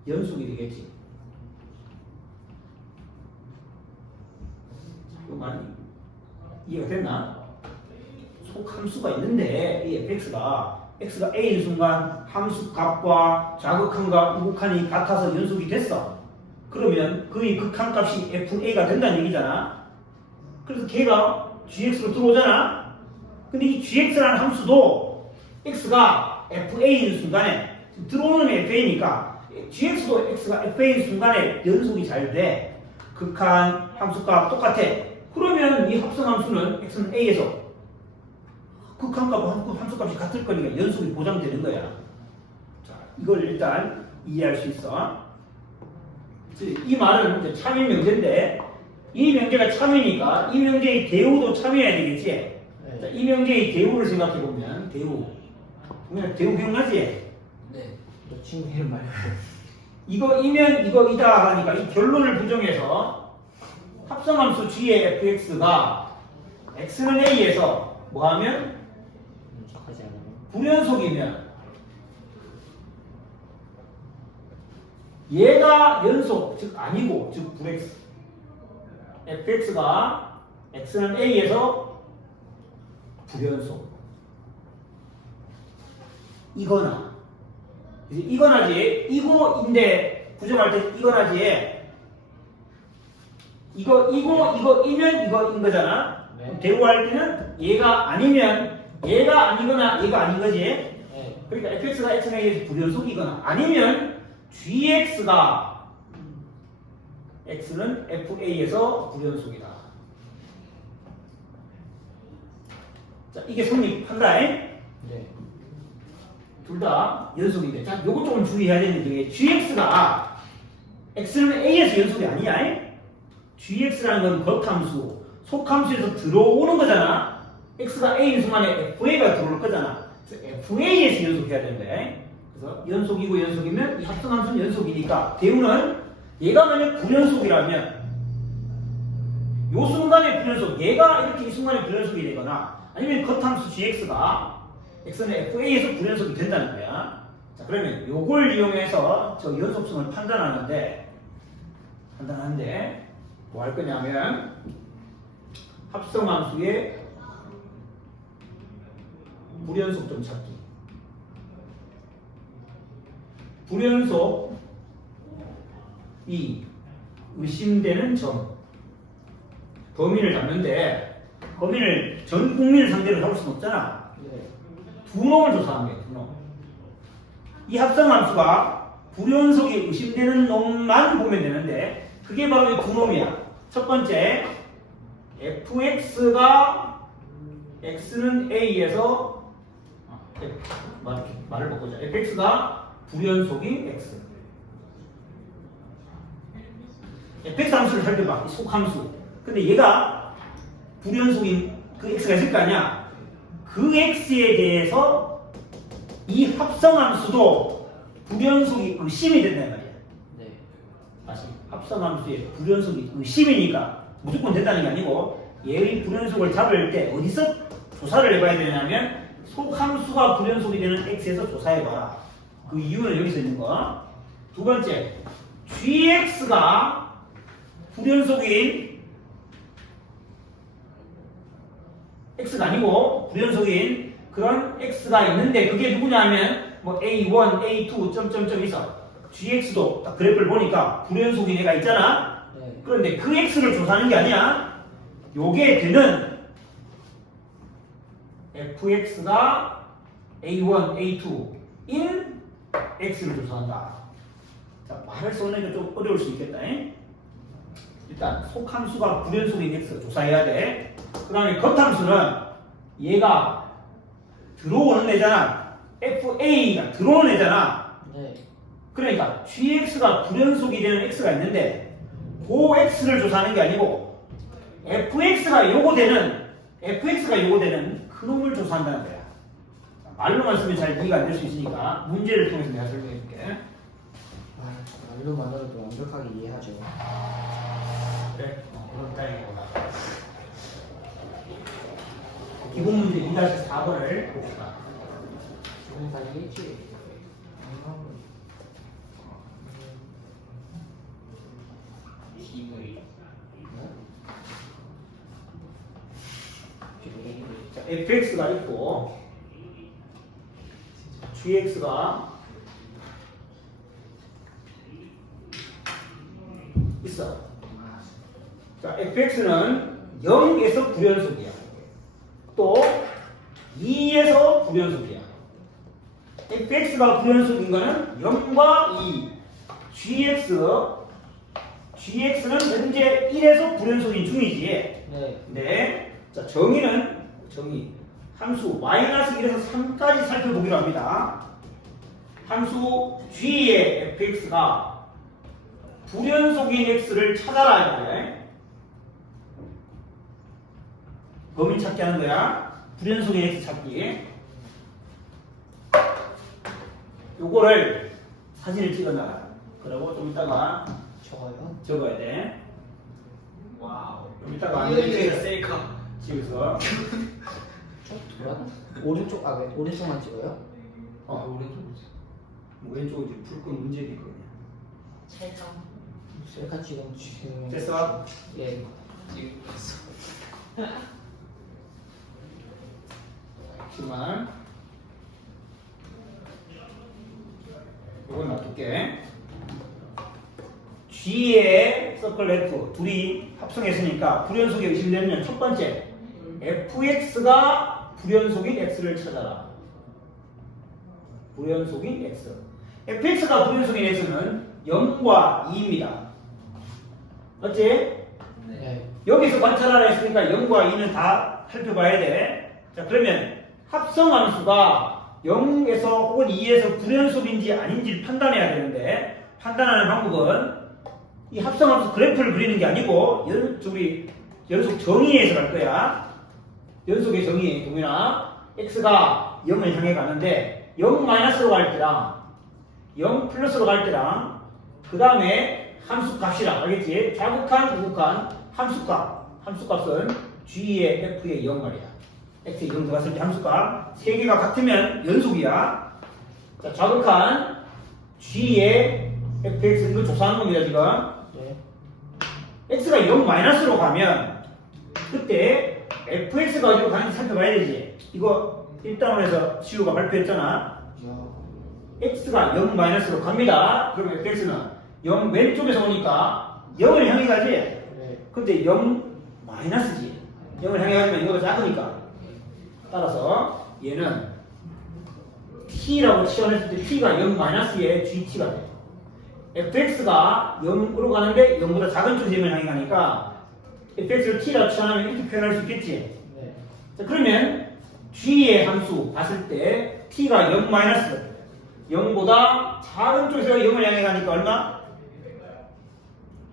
연속이 되겠지. 이 말 이해가 됐나? 속함수가 있는데 이 fx가 x가 a인 순간 함수 값과 자극한과 우극한이 같아서 연속이 됐어. 그러면 그의 극한값이 fa가 된다는 얘기잖아. 그래서 걔가 gx로 들어오잖아. 근데 이 gx라는 함수도 x가 fa인 순간에 들어오는 fa니까 gx도 x가 fa인 순간에 연속이 잘 돼. 극한 함수값 똑같아. 그러면 이 합성함수는 x는 a에서 극한값과 함수값이 같을 거니까 연속이 보장되는 거야. 자, 이걸 일단 이해할 수 있어. 이 말은 이제 참인 명제인데 이 명제가 참이니까 이 명제의 대우도 참여해야 되겠지. 네. 자, 이 명제의 대우를 생각해 보면 대우. 그냥 대우 기억나지? 네. 너 친구 이름 말고. 이거이면 이거이다 하니까 이 결론을 부정해서 합성함수 g의 fx가 x는 a에서 뭐하면 착하지 않아요? 불연속이면 얘가 연속 즉 아니고 즉 불x fx가 x는 a에서 불연속 이거나 이제 이거나지 이거인데 부정할 때 이거나지 이거이면 이거인 거잖아. 네. 대우할 때는 얘가 아니면 얘가 아니거나 얘가 아닌 거지. 네. 그러니까 fx가 x에 의해서 불연속이거나 아니면 gx가 x는 fa에서 불연속이다. 자, 이게 성립한다. 네. 둘 다 연속인데. 자, 요거 조금 주의해야 되는 게 gx가 x는 a에서 연속이 아니야. gx라는 건 겉함수, 속함수에서 들어오는 거잖아. x가 a인 순간에 fa가 들어올 거잖아. 그래서 fa에서 연속해야 되는데. 그래서 연속이고 연속이면 이 합성함수는 연속이니까 대우는 얘가 만약 불연속이라면 요 순간에 불연속, 얘가 이렇게 이 순간에 불연속이 되거나 아니면 겉함수 gx가 x는 fa에서 불연속이 된다는 거야. 자, 그러면 요걸 이용해서 저 연속성을 판단하는데 뭐 할 거냐면 합성함수의 불연속점 찾기. 불연속이 의심되는 점. 범위를 잡는데 범위를 전 국민을 상대로 잡을 수는 없잖아. 네. 두 놈을 조사하는 거예요. 두 놈. 이 합성함수가 불연속이 의심되는 놈만 보면 되는데 그게 바로 이 두 놈이야. 첫 번째, fx가 x는 a에서 말을 바꾸자. fx가 불연속인 x. fx 함수를 살펴봐. 이 속함수. 근데 얘가 불연속인 그 x가 있을 거 아니야. 그 x에 대해서 이 합성함수도 불연속이 의심이 된다는 말이야. 네. 다시 합성함수의 불연속이 의심이니까 무조건 된다는 게 아니고 얘의 불연속을 잡을 때 어디서 조사를 해봐야 되냐면 속함수가 불연속이 되는 x에서 조사해봐라. 그 이유는 여기서 있는 거. 두 번째, gx가 불연속인 x가 아니고 불연속인 그런 x가 있는데 그게 누구냐면 뭐 a1, a2 점점점 있어. gx도 딱 그래프를 보니까 불연속인 애가 있잖아. 네. 그런데 그 x를 조사하는 게 아니야. 요게 되는 fx가 a1, a2인 x를 조사한다. 자, 말을 써내기가 좀 어려울 수 있겠다. 일단 속함수가 불연속인 x 조사해야 돼. 그 다음에 겉함수는 얘가 들어오는 애잖아. FA가 들어오는 애잖아. 네. 그러니까 GX가 불연속이 되는 X가 있는데 그 X를 조사하는 게 아니고 FX가 요거 되는 그놈을 조사한다는 거야. 말로만 쓰면 잘 이해가 안 될 수 있으니까 문제를 통해서 내가 설명해 줄게. 아, 말로만으로도 완벽하게 이해하죠. 그래? 그럼 다행이구나. 기본 문제 2-4번을 봅시다. 지금 다 이해했지? 네? 자, fx가 있고 gx가 있어. 자, fx는 0에서 불연속이야. 또 2에서 불연속이야. fx가 불연속인 거는 0과 2. gx는 현재 1에서 불연속인 중이지. 네. 네. 자, 정의 함수 -1에서 3까지 살펴보기로 합니다. 함수 g의 fx가 불연속인 x를 찾아라. 이래. 범위 찾기 하는 거야. 불연속인 x 찾기. 요거를 사진을 찍어놔. 그리고 좀 이따가 적어요. 적어야 돼. 와우. 좀 이따가 이게 셀카. 찍어서. 오른쪽 왜 오른쪽만 찍어요? 오른쪽. 뭐 왼쪽은 이제 불끈 문제도 있거든요. 셀카 지금 됐어? 예. 지금 봤어. 잠시만. 이건 놔둘게. G의 서클 F 둘이 합성했으니까 불연속이 의심되면 첫 번째 fx가 불연속인 x를 찾아라. 불연속인 x. fx가 불연속인 x는 0과 2입니다. 맞지? 네. 여기서 관찰하라 했으니까 0과 2는 다 살펴봐야 돼. 자, 그러면 합성함수가 0에서 혹은 2에서 불연속인지 아닌지를 판단해야 되는데 판단하는 방법은 이 합성함수 그래프를 그리는 게 아니고 연속 정의에서 갈 거야. 연속의 정의 동이나 x가 0을 향해 가는데 0-로 갈 때랑 0 플러스로 갈 때랑 그 다음에 함수값이라 알겠지? 좌극한, 우극한 함수값은 g의 f의 0 말이야. x에 0 들어갔을 때 함수값 3개가 같으면 연속이야. 자, 좌극한 g의 fx 이거 조사하는 겁니다 지금. 네. x가 0-로 가면 그때 fx가 어디로 가는지 살펴봐야 되지. 이거 1단원에서 지우가 발표했잖아. x가 0-로 갑니다. 그럼 fx는 0 왼쪽에서 오니까 0을 향해 가지. 네. 근데 0-지. 0을 향해 가면 이거가 작으니까. 따라서 얘는 t라고 치환했을 때 t가 0-의 gt가 돼. fx가 0으로 가는데 0보다 작은 쪽에서 0을 향해 가니까 fx를 t라고 치환하면 이렇게 표현할 수 있겠지. 네. 자, 그러면 g의 함수 봤을 때 t가 0보다 작은 쪽에서 0을 향해 가니까 얼마?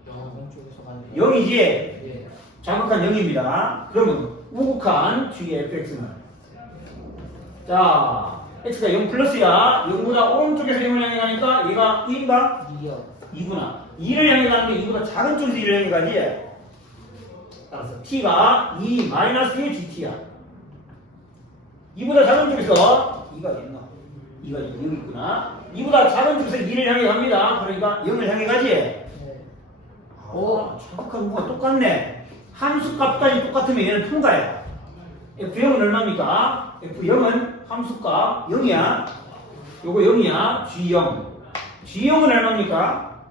오른쪽에서 가는 0이지? 예. 좌극한 0입니다. 그러면 우극한 g의 fx는 자, x가 0 플러스야. 0보다 오른쪽에서 0을 향해 가니까 얘가 1인가? 2요. 2구나. 2를 향해 가는데 2보다 작은 쪽에서 1을 향해 가지. 따라서 t가 2-의 gt야. 2보다 작은 쪽에서 2가 있나? 2가 여기 있구나. 2보다 작은 쪽에서 2를 향해 갑니다. 그러니까 0을 향해 가지. 네. 오, 좌극한 우가 똑같네. 함수값까지 똑같으면 얘는 통과야. F0은 얼마입니까? F0은 함수값 0이야. 요거 0이야. G0. G0은 얼마입니까?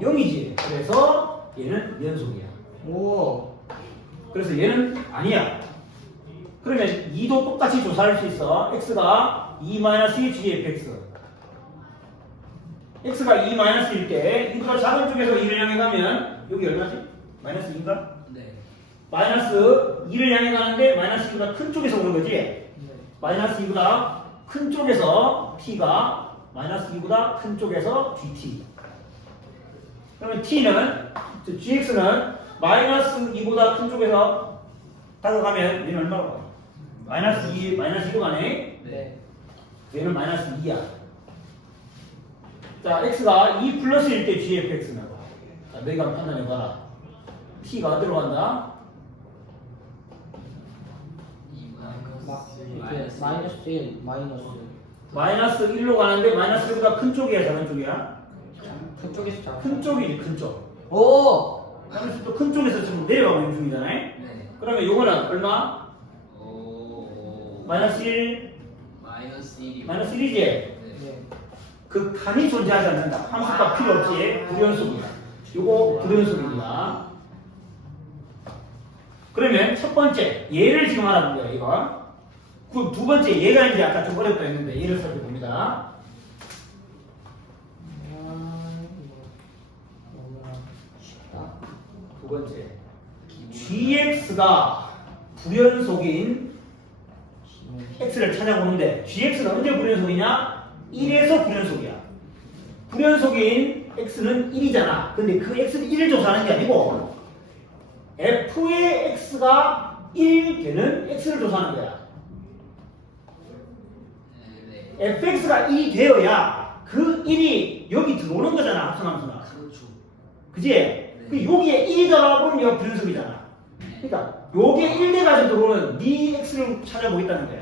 0이지. 그래서 얘는 연속이야. 오. 그래서 얘는 아니야. 그러면 2도 똑같이 조사할 수 있어. x가 2-의 gfx. x가 2-일 때 2보다 작은 쪽에서 2를 향해 가면 여기 얼마지? 마이너스 2인가? 네. 마이너스 2를 향해 가는데 마이너스 2보다 큰 쪽에서 오는 거지? 네. 마이너스 2보다 큰 쪽에서 t가 마이너스 2보다 큰 쪽에서 dt. 그러면 t는 gx는 마이너스 2보다 큰 쪽에서 다가가면 얘는 얼마로 가? 마이너스 2로 가네. 네. 얘는 마이너스 2야. 자, x가 2 플러스일 때 gfx는 자, 너희가 한번 판단해봐라. t가 어디로 간다? 마이너스 1 마이너스 1로 가는데 마이너스 1보다 큰 쪽이야, 작은 쪽이야? 그쪽에서 작 큰 쪽이지, 큰 쪽. 오! 마이너스 또 큰 쪽에서 지금 내려가고 있는 중이잖아요? 네. 그러면 요거는 얼마? 오. 마이너스 1, 마이너스 1이. 마이너스 1이지? 네. 네. 그 칸이 존재하지 않는다. 함수가 필요 없지. 불연속이야. 요거 불연속입니다. 그러면 첫 번째 얘를 지금 알아본 거야, 이거. 그 두 번째 얘가 이제 아까 좀 어렵다 했는데 얘를 살펴봅니다. 쉽다. 두 번째 gx가 불연속인 x를 찾아보는데 gx는 언제 불연속이냐? 1에서 불연속이야. 불연속인 x는 1이잖아. 근데 그 x는 1을 조사하는 게 아니고 f의 x가 1 되는 x를 조사하는 거야. 네. fx가 1이 되어야 그 1이 여기 들어오는 거잖아. 합성함수나. 그렇죠. 그지? 그 여기에 1이 들어가면 얘가 불연속이잖아. 그러니까 요게 1 돼가지고 들어오는 네 x를 찾아보겠다는 거야.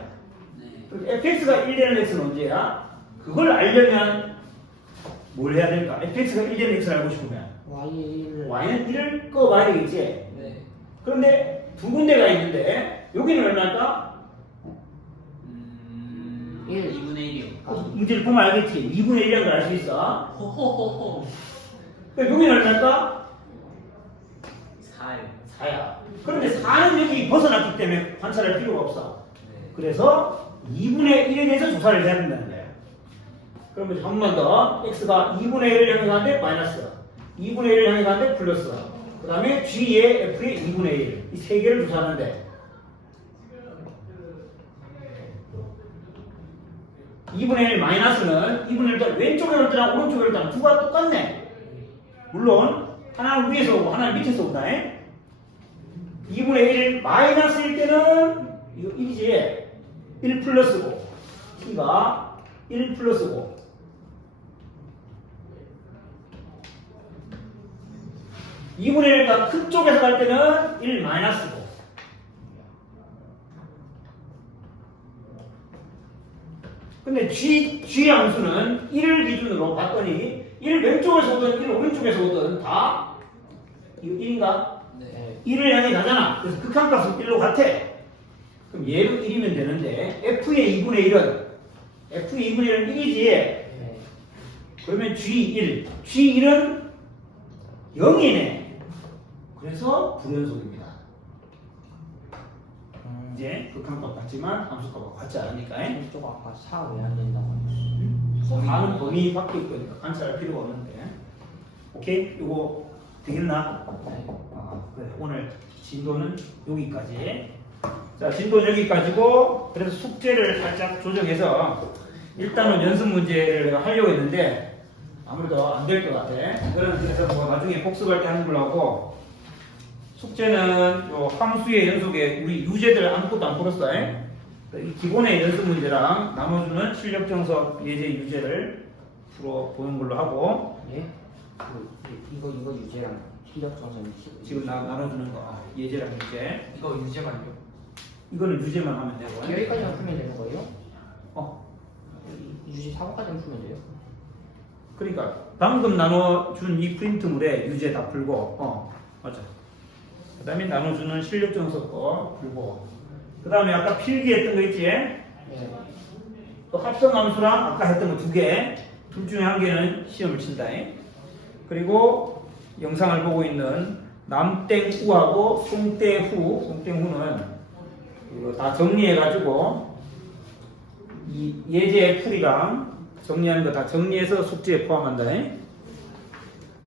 네. 그럼 fx가 1 되는 x는 언제야? 그걸 알려면 뭘 해야 될까? fx가 1 되는 x를 알고 싶으면 Y를 y는 1을 꺼봐야 되겠지? 네. 그런데 두 군데가 있는데 여기는 얼마일까? 1. 2분의 1이요. 문제를 보면 알겠지? 2분의 1이라는 걸 알 수 있어. 호호호호. 그럼 여기는 얼마일까? 4요. 4야. 그런데 4는 여기 벗어났기 때문에 관찰할 필요가 없어. 네. 그래서 2분의 1에 대해서 조사를 해야 된다는 거예요. 그러면 한 번 더 x가 2분의 1을 향해 가는데 마이너스 2분의 1을 향해 가는데 플러스 그 다음에 g의 f의 2분의 1 이 세 개를 조사하는데 2분의 1 마이너스는 2분의 1도 왼쪽에 올 때랑 오른쪽에 올 때랑 두가 똑같네. 물론 하나는 위에서 오고 하나는 밑에서 온다. 2분의 1 마이너스일 때는 이거 1이지 1 플러스고 t가 1 플러스고 2분의 1과 큰 쪽에서 갈 때는 1 마이너스고 근데 g 함수는 1을 기준으로 봤더니 1 왼쪽에서 오든 1 오른쪽에서 오든 다 이거 1인가? 네. 1을 향해 가잖아. 그래서 극한값은 1로 같아. 그럼 얘도 1이면 되는데 f의 2분의 1은 f의 2분의 1은 1이지. 네. 그러면 g1 g1은 0이네. 그래서 불연속입니다. 이제 극한값 같지만 함수값과 같지 않으니까 이쪽 아까 4 왜 안 된다고 하셨어요? 다른 범위 바뀔 거니까 관찰할 필요가 없는데 오케이? 이거 되겠나? 네. 그래. 오늘 진도는 여기까지. 자, 진도는 여기까지고 그래서 숙제를 살짝 조정해서 일단은 연습 문제를 하려고 했는데 아무래도 안 될 것 같아. 이거는 그래서 뭐 나중에 복습할 때 하는 걸로 하고 숙제는 요 함수의 연속에 우리 유제들 아무것도 안 풀었어. 이 기본의 연습 문제랑 나머지는 실력 정석 예제 유제를 풀어 보는 걸로 하고 예? 이거 유제랑 실력 정선 지금 나눠주는 거 예제랑 유제 이거 유제만요? 이거는 유제만 하면 되고 여기까지만 풀면 되는 거예요? 유제 4번까지만 풀면 돼요? 그러니까 방금 나눠준 이 프린트물에 유제 다 풀고 맞아. 그 다음에 나눠주는 실력 정석 거 풀고 그 다음에 아까 필기했던 거 있지? 네. 또 합성함수랑 아까 했던 거 두 개, 둘 중에 한 개는 시험을 친다. 그리고 영상을 보고 있는 남땡우하고 송땡후는 이거 다 정리해가지고 이 예제 풀이랑 정리하는 거 다 정리해서 숙제에 포함한다.